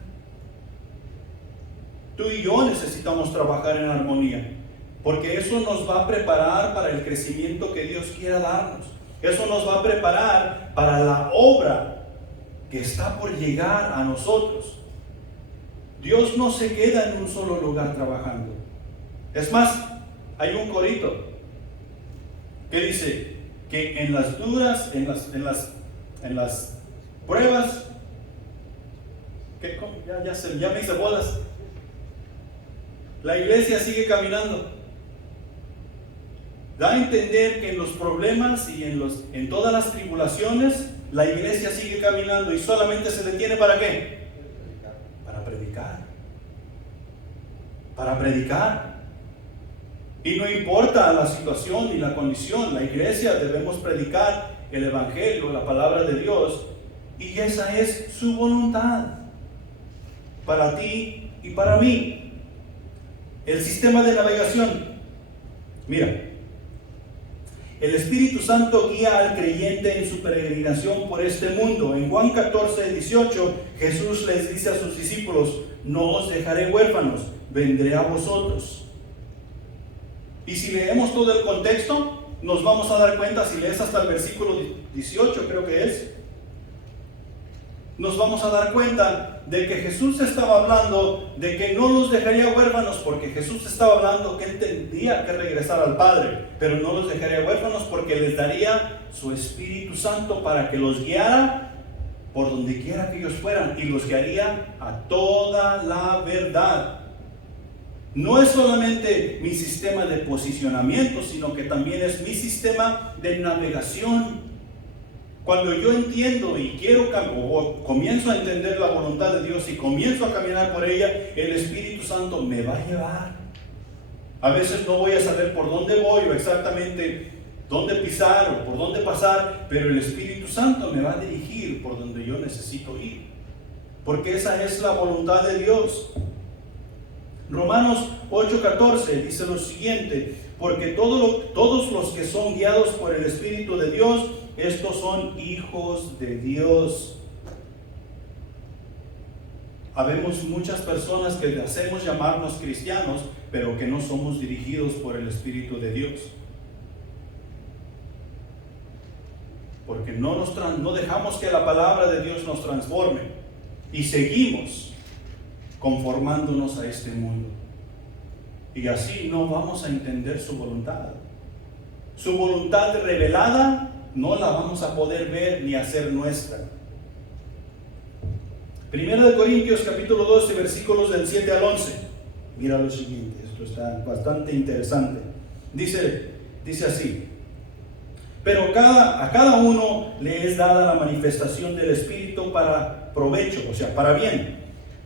Tú y yo necesitamos trabajar en armonía, porque eso nos va a preparar para el crecimiento que Dios quiera darnos. Eso nos va a preparar para la obra que está por llegar a nosotros. Dios no se queda en un solo lugar trabajando. Es más, hay un corito que dice que en las duras, en las pruebas, ya me hice bolas. La iglesia sigue caminando. Da a entender que en los problemas y en todas las tribulaciones, la iglesia sigue caminando y solamente se detiene ¿para qué? Para predicar. Para predicar. Y no importa la situación ni la condición, la iglesia debemos predicar el evangelio, la palabra de Dios, y esa es su voluntad para ti y para mí. El sistema de navegación. Mira, el Espíritu Santo guía al creyente en su peregrinación por este mundo. En Juan 14:18, Jesús les dice a sus discípulos: no os dejaré huérfanos, vendré a vosotros. Y si leemos todo el contexto, nos vamos a dar cuenta, si lees hasta el versículo 18, creo que es, nos vamos a dar cuenta de que Jesús estaba hablando de que no los dejaría huérfanos, porque Jesús estaba hablando que Él tendría que regresar al Padre, pero no los dejaría huérfanos porque les daría su Espíritu Santo para que los guiara por donde quiera que ellos fueran y los guiaría a toda la verdad. No es solamente mi sistema de posicionamiento, sino que también es mi sistema de navegación. Cuando yo entiendo y o comienzo a entender la voluntad de Dios y comienzo a caminar por ella, el Espíritu Santo me va a llevar. A veces no voy a saber por dónde voy o exactamente dónde pisar o por dónde pasar, pero el Espíritu Santo me va a dirigir por donde yo necesito ir, porque esa es la voluntad de Dios. Romanos 8:14 dice lo siguiente: porque todos los que son guiados por el Espíritu de Dios, estos son hijos de Dios. Habemos muchas personas que hacemos llamarnos cristianos, pero que no somos dirigidos por el Espíritu de Dios. Porque no dejamos que la palabra de Dios nos transforme y seguimos conformándonos a este mundo. Y así no vamos a entender su voluntad. Su voluntad revelada no la vamos a poder ver ni hacer nuestra. Primera de Corintios capítulo 12, versículos del 7 al 11. Mira lo siguiente, esto está bastante interesante. Dice así: pero a cada uno le es dada la manifestación del Espíritu para provecho, o sea, para bien.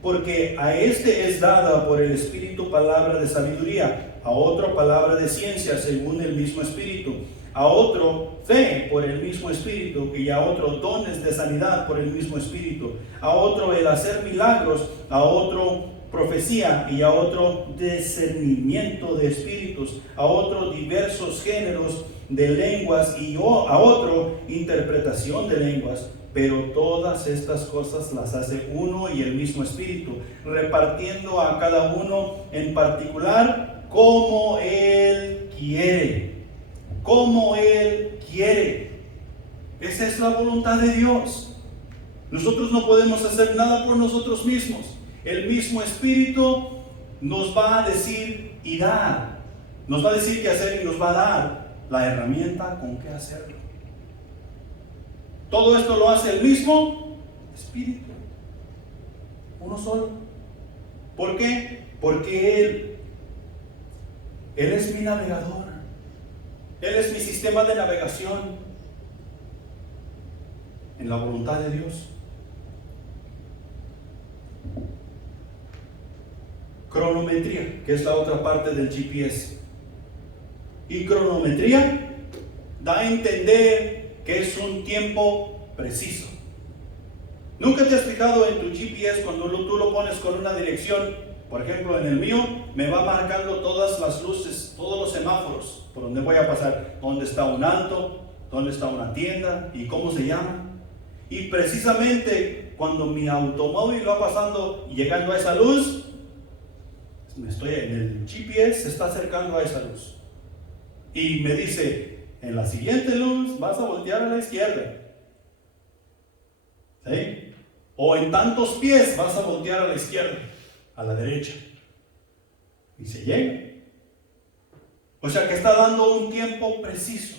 Porque a este es dada por el Espíritu palabra de sabiduría, a otro palabra de ciencia según el mismo Espíritu, a otro fe por el mismo Espíritu, y a otro dones de sanidad por el mismo Espíritu, a otro el hacer milagros, a otro profecía, y a otro discernimiento de espíritus, a otro diversos géneros de lenguas, y a otro interpretación de lenguas. Pero todas estas cosas las hace uno y el mismo Espíritu, repartiendo a cada uno en particular como Él quiere. Como Él quiere. Esa es la voluntad de Dios. Nosotros no podemos hacer nada por nosotros mismos. El mismo Espíritu nos va a decir y dar. Nos va a decir qué hacer y nos va a dar la herramienta con qué hacerlo. Todo esto lo hace el mismo Espíritu, uno solo. ¿Por qué? Porque Él es mi navegador. Él es mi sistema de navegación en la voluntad de Dios. Cronometría, que es la otra parte del GPS. Y cronometría da a entender que es un tiempo preciso. ¿Nunca te has fijado en tu GPS cuando tú lo pones con una dirección? Por ejemplo, en el mío me va marcando todas las luces, todos los semáforos por donde voy a pasar, dónde está un alto, dónde está una tienda y cómo se llama. Y precisamente cuando mi automóvil va pasando y llegando a esa luz, el GPS se está acercando a esa luz y me dice: en la siguiente luz vas a voltear a la izquierda, ¿sí? O en tantos pies vas a voltear a la izquierda, a la derecha, y se llega. O sea que está dando un tiempo preciso.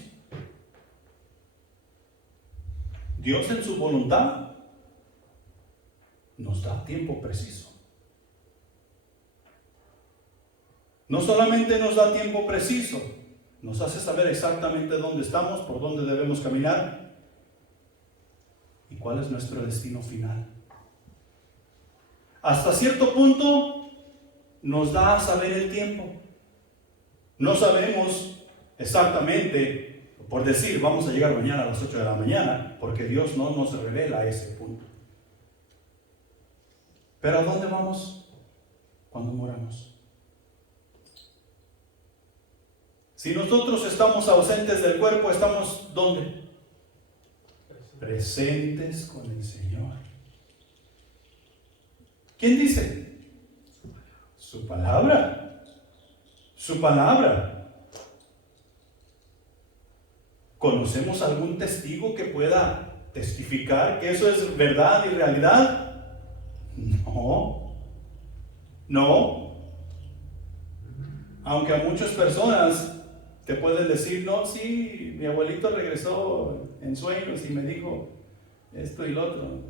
Dios en su voluntad nos da tiempo preciso. No solamente nos da tiempo preciso, nos hace saber exactamente dónde estamos, por dónde debemos caminar y cuál es nuestro destino final. Hasta cierto punto nos da a saber el tiempo. No sabemos exactamente, por decir, vamos a llegar mañana a las 8 de la mañana, porque Dios no nos revela ese punto. Pero ¿a dónde vamos cuando moramos? Si nosotros estamos ausentes del cuerpo, ¿estamos dónde? Presentes con el Señor. ¿Quién dice? Su palabra. Su palabra. ¿Conocemos algún testigo que pueda testificar que eso es verdad y realidad? No. No. Aunque a muchas personas te pueden decir, no, sí, mi abuelito regresó en sueños y me dijo esto y lo otro.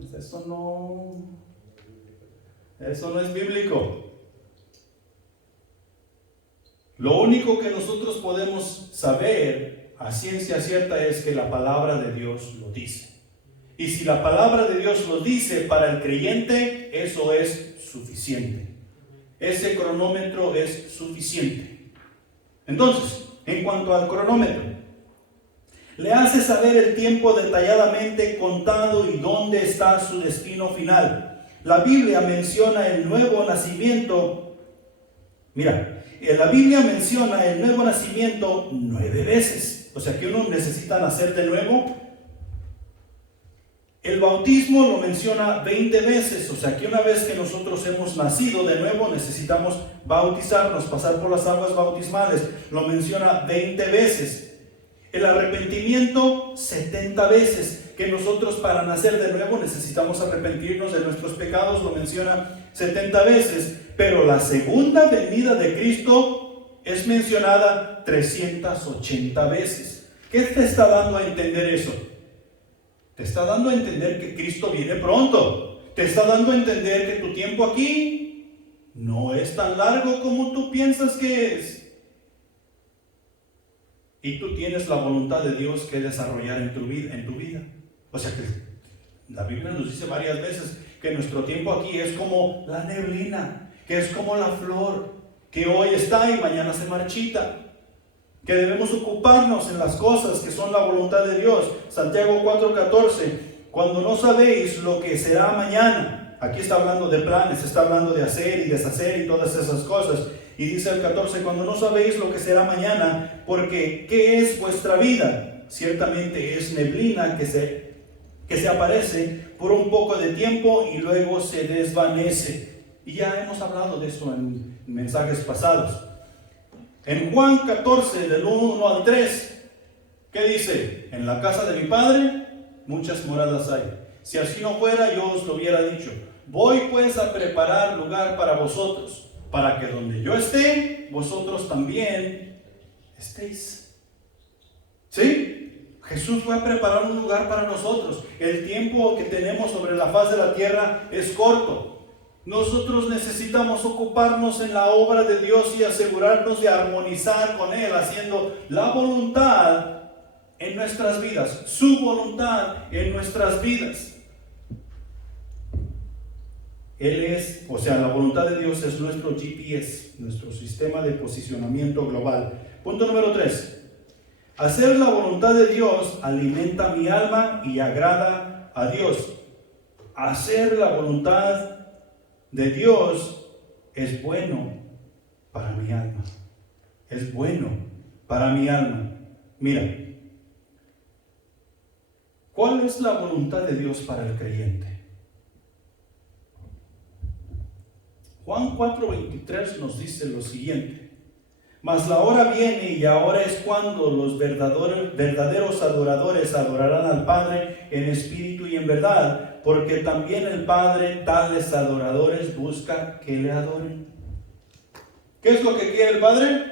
Eso no es bíblico. Lo único que nosotros podemos saber a ciencia cierta es que la palabra de Dios lo dice. Y si la palabra de Dios lo dice para el creyente, eso es suficiente. Ese cronómetro es suficiente. Entonces, en cuanto al cronómetro, le hace saber el tiempo detalladamente contado y dónde está su destino final. La Biblia menciona el nuevo nacimiento. Mira, la Biblia menciona el nuevo nacimiento 9 veces. O sea que uno necesita nacer de nuevo. El bautismo lo menciona 20 veces. O sea que una vez que nosotros hemos nacido de nuevo, necesitamos bautizarnos, pasar por las aguas bautismales. Lo menciona 20 veces. El arrepentimiento 70 veces. Que nosotros para nacer de nuevo necesitamos arrepentirnos de nuestros pecados. Lo menciona 70 veces. Pero la segunda venida de Cristo es mencionada 380 veces. ¿Qué te está dando a entender eso? Te está dando a entender que Cristo viene pronto. Te está dando a entender que tu tiempo aquí no es tan largo como tú piensas que es. Y tú tienes la voluntad de Dios que desarrollar en tu vida. O sea que la Biblia nos dice varias veces que nuestro tiempo aquí es como la neblina, que es como la flor, que hoy está y mañana se marchita. Que debemos ocuparnos en las cosas que son la voluntad de Dios. Santiago 4:14, cuando no sabéis lo que será mañana. Aquí está hablando de planes, está hablando de hacer y deshacer y todas esas cosas. Y dice el 14, cuando no sabéis lo que será mañana, porque ¿qué es vuestra vida? Ciertamente es neblina que se aparece por un poco de tiempo y luego se desvanece. Y ya hemos hablado de eso en mensajes pasados. En Juan 14, del 1 al 3, ¿qué dice? En la casa de mi Padre muchas moradas hay. Si así no fuera, yo os lo hubiera dicho. Voy pues a preparar lugar para vosotros, para que donde yo esté, vosotros también estéis. ¿Sí? Jesús fue a preparar un lugar para nosotros. El tiempo que tenemos sobre la faz de la tierra es corto. Nosotros necesitamos ocuparnos en la obra de Dios y asegurarnos de armonizar con Él, haciendo la voluntad en nuestras vidas, su voluntad en nuestras vidas. Él es, o sea, la voluntad de Dios es nuestro GPS, nuestro sistema de posicionamiento global. Punto número 3. Hacer la voluntad de Dios alimenta mi alma y agrada a Dios. Hacer la voluntad de Dios es bueno para mi alma. Es bueno para mi alma. Mira, ¿cuál es la voluntad de Dios para el creyente? Juan 4:23 nos dice lo siguiente: mas la hora viene y ahora es cuando los verdaderos adoradores adorarán al Padre en espíritu y en verdad, porque también el Padre tales adoradores busca que le adoren. ¿Qué es lo que quiere el Padre?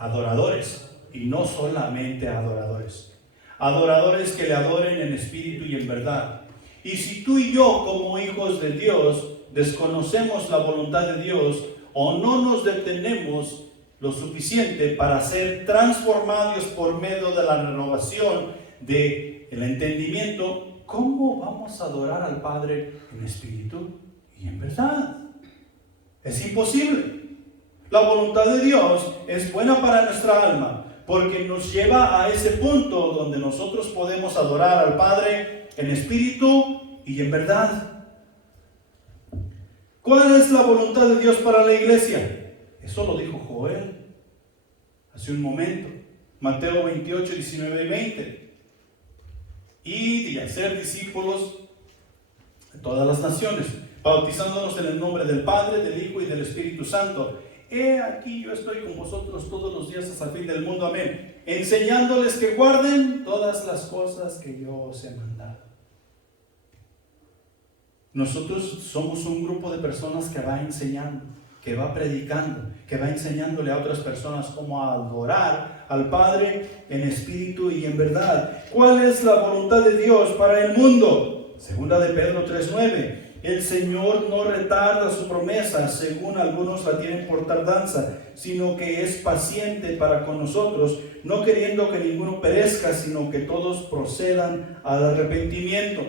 adoradores, y no solamente adoradores. Adoradores que le adoren en espíritu y en verdad. Y si tú y yo, como hijos de Dios, desconocemos la voluntad de Dios o no nos detenemos lo suficiente para ser transformados por medio de la renovación del entendimiento, ¿cómo vamos a adorar al Padre en espíritu y en verdad? Es imposible. La voluntad de Dios es buena para nuestra alma, porque nos lleva a ese punto donde nosotros podemos adorar al Padre en espíritu y en verdad. ¿Cuál es la voluntad de Dios para la iglesia? Eso lo dijo Joel hace un momento. Mateo 28, 19 y 20. Y hacer discípulos de todas las naciones, bautizándonos en el nombre del Padre, del Hijo y del Espíritu Santo. He aquí yo estoy con vosotros todos los días hasta el fin del mundo. Amén. Enseñándoles que guarden todas las cosas que yo os he mandado. Nosotros somos un grupo de personas que va enseñando, que va predicando, que va enseñándole a otras personas cómo adorar al Padre en espíritu y en verdad. ¿Cuál es la voluntad de Dios para el mundo? Segunda de Pedro 3:9. El Señor no retarda su promesa, según algunos la tienen por tardanza, sino que es paciente para con nosotros, no queriendo que ninguno perezca, sino que todos procedan al arrepentimiento.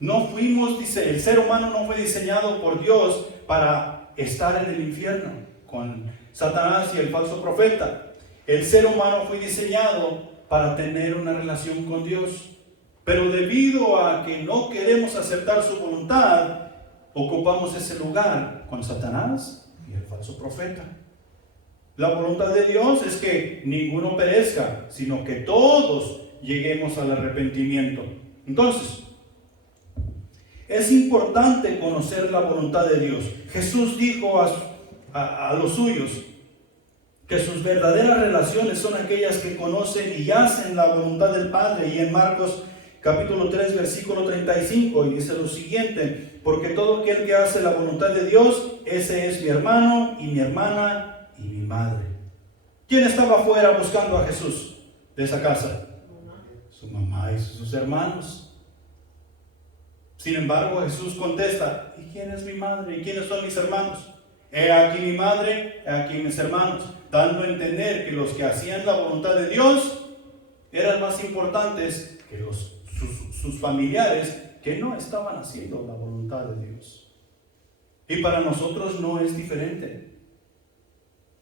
El ser humano no fue diseñado por Dios para estar en el infierno con Satanás y el falso profeta. El ser humano fue diseñado para tener una relación con Dios. Pero debido a que no queremos aceptar su voluntad, ocupamos ese lugar con Satanás y el falso profeta. La voluntad de Dios es que ninguno perezca, sino que todos lleguemos al arrepentimiento. Entonces, es importante conocer la voluntad de Dios. Jesús dijo a los suyos que sus verdaderas relaciones son aquellas que conocen y hacen la voluntad del Padre. Y en Marcos capítulo 3, versículo 35, y dice lo siguiente: porque todo aquel que hace la voluntad de Dios, ese es mi hermano y mi hermana y mi madre. ¿Quién estaba afuera buscando a Jesús de esa casa? Su mamá y sus hermanos. Sin embargo, Jesús contesta: ¿y quién es mi madre? ¿Y quiénes son mis hermanos? He aquí mi madre, he aquí mis hermanos, dando a entender que los que hacían la voluntad de Dios eran más importantes que sus familiares que no estaban haciendo la voluntad de Dios. Y para nosotros no es diferente.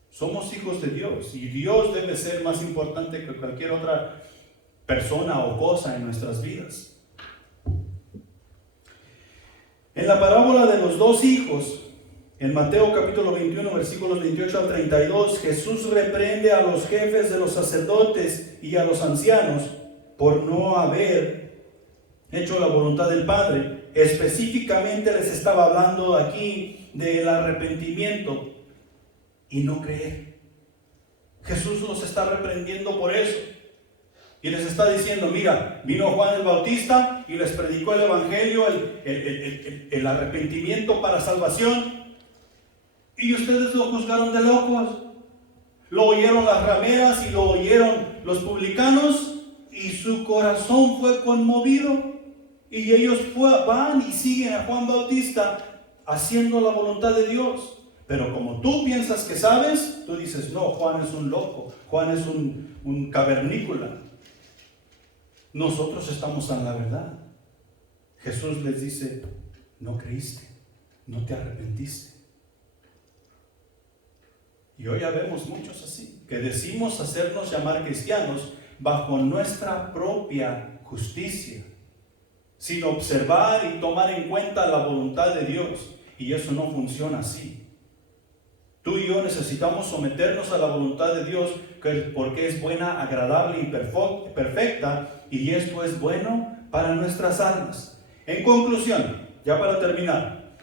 Somos hijos de Dios y Dios debe ser más importante que cualquier otra persona o cosa en nuestras vidas. En la parábola de los dos hijos, en Mateo capítulo 21, versículos 28 al 32, Jesús reprende a los jefes de los sacerdotes y a los ancianos por no haber hecho la voluntad del Padre. Específicamente les estaba hablando aquí del arrepentimiento y no creer. Jesús los está reprendiendo por eso. Y les está diciendo: mira, vino Juan el Bautista y les predicó el evangelio, el arrepentimiento para salvación, y ustedes lo juzgaron de locos. Lo oyeron las rameras y lo oyeron los publicanos, y su corazón fue conmovido, y ellos van y siguen a Juan Bautista haciendo la voluntad de Dios. Pero como tú piensas que sabes, tú dices: no, Juan es un loco, Juan es un cavernícola. Nosotros estamos en la verdad. Jesús les dice: no creíste, no te arrepentiste. Y hoy ya vemos muchos así, que decimos hacernos llamar cristianos bajo nuestra propia justicia, sin observar y tomar en cuenta la voluntad de Dios. Y eso no funciona así. Tú y yo necesitamos someternos a la voluntad de Dios, porque es buena, agradable y perfecta, y esto es bueno para nuestras almas. En conclusión, ya para terminar,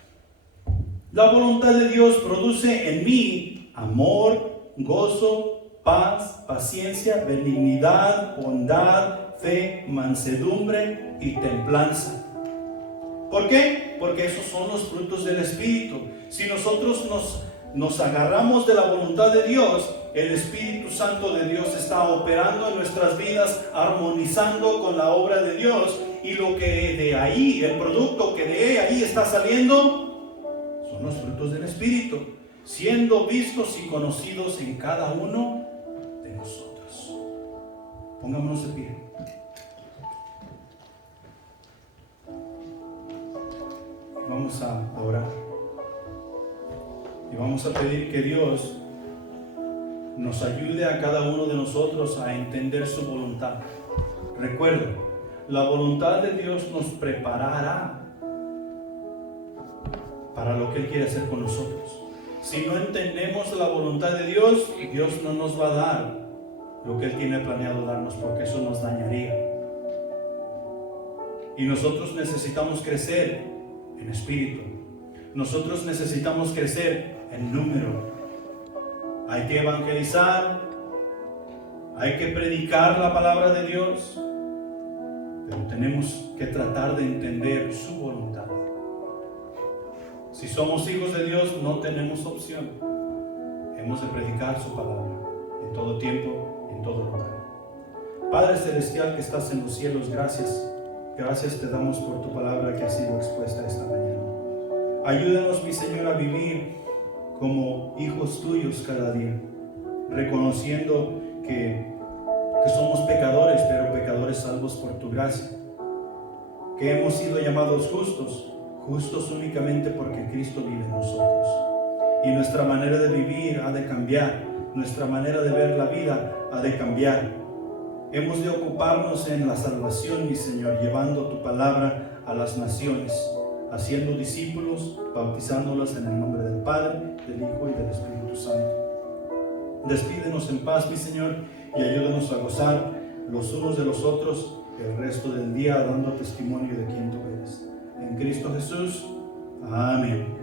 la voluntad de Dios produce en mí amor, gozo, paz, paciencia, benignidad, bondad, fe, mansedumbre y templanza. ¿Por qué? Porque esos son los frutos del Espíritu. Si nosotros nos agarramos de la voluntad de Dios, el Espíritu Santo de Dios está operando en nuestras vidas, armonizando con la obra de Dios, y lo que de ahí, el producto que de ahí está saliendo, son los frutos del Espíritu, siendo vistos y conocidos en cada uno de nosotros. Pongámonos de pie. Vamos a orar. Y vamos a pedir que Dios nos ayude a cada uno de nosotros a entender su voluntad. Recuerden, la voluntad de Dios nos preparará para lo que Él quiere hacer con nosotros. Si no entendemos la voluntad de Dios, Dios no nos va a dar lo que Él tiene planeado darnos, porque eso nos dañaría. Y nosotros necesitamos crecer en espíritu. Nosotros necesitamos crecer en número. Hay que evangelizar, hay que predicar la palabra de Dios, pero tenemos que tratar de entender su voluntad. Si somos hijos de Dios, no tenemos opción. Hemos de predicar su palabra en todo tiempo, en todo lugar. Padre Celestial que estás en los cielos, gracias. Gracias te damos por tu palabra que ha sido expuesta esta mañana. Ayúdanos, mi Señor, a vivir como hijos tuyos cada día, reconociendo que somos pecadores, pero pecadores salvos por tu gracia, que hemos sido llamados justos, justos únicamente porque Cristo vive en nosotros, y nuestra manera de vivir ha de cambiar, nuestra manera de ver la vida ha de cambiar. Hemos de ocuparnos en la salvación, mi Señor, llevando tu palabra a las naciones, haciendo discípulos, bautizándolos en el nombre del Padre, del Hijo y del Espíritu Santo. Despídenos en paz, mi Señor, y ayúdanos a gozar los unos de los otros el resto del día, dando testimonio de quién tú eres. En Cristo Jesús. Amén.